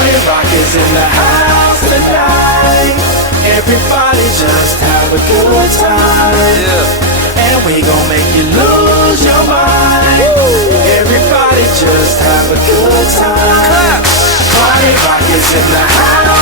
Party Rock is in the house tonight. Everybody just have a good time. Yeah. And we gon' make you lose your mind. Everybody just have a good time. Party Rock is in the house.